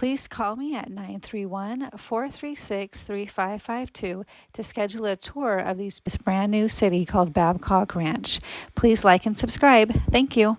Please call me at 931-436-3552 to schedule a tour of this brand new city called Babcock Ranch. Please like and subscribe. Thank you.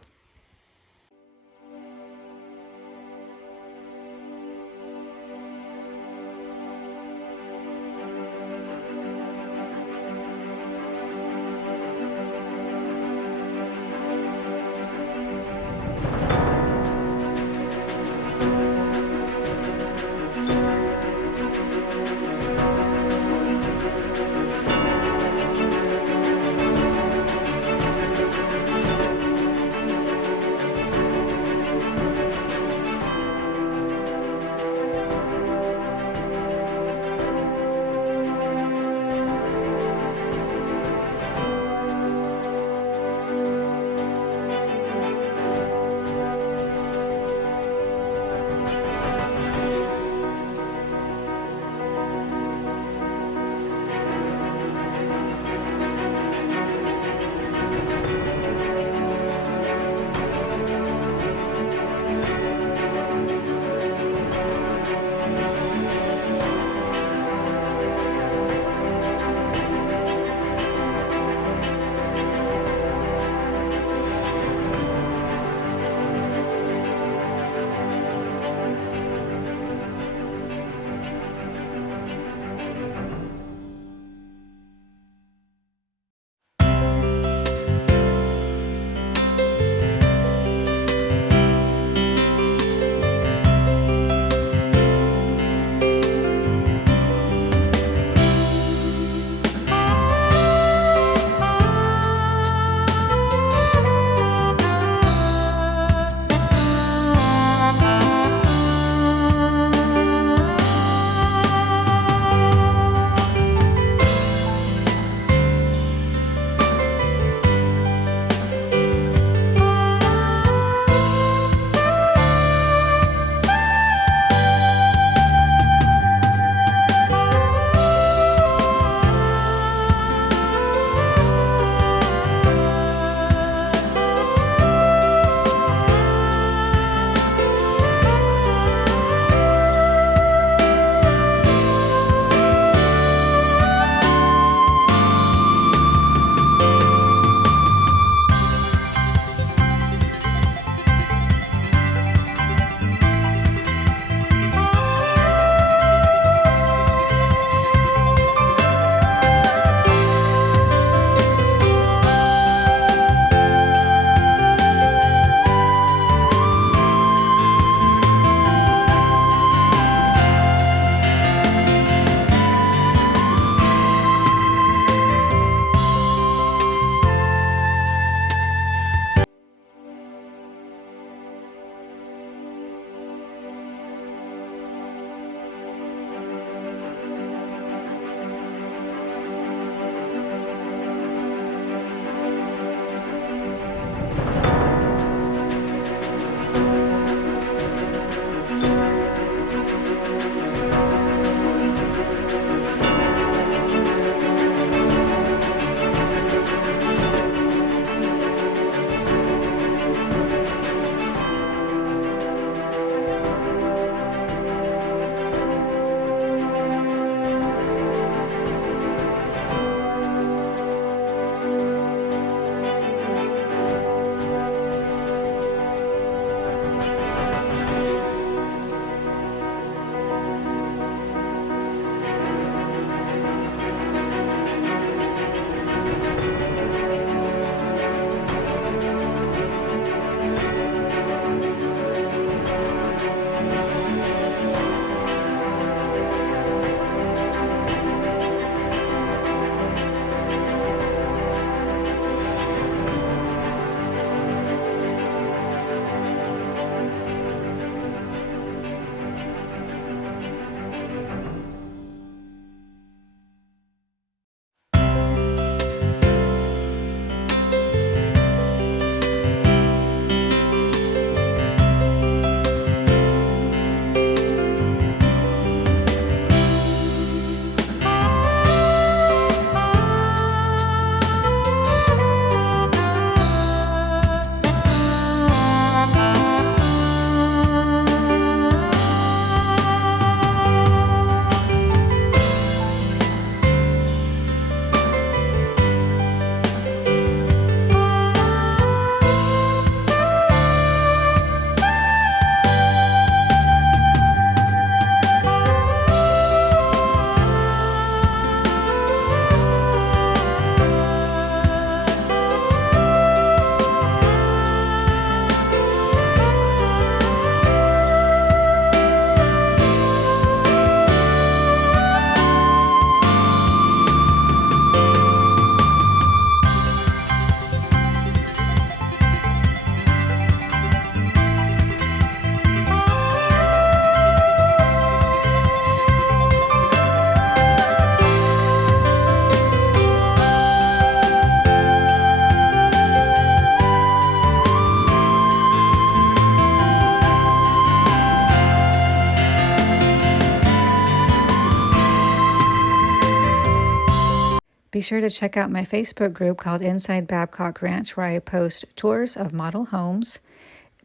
Be sure to check out my Facebook group called Inside Babcock Ranch, where I post tours of model homes,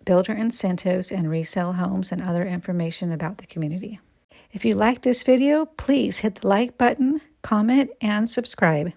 builder incentives, and resale homes, and other information about the community. If you like this video, please hit the like button, comment, and subscribe.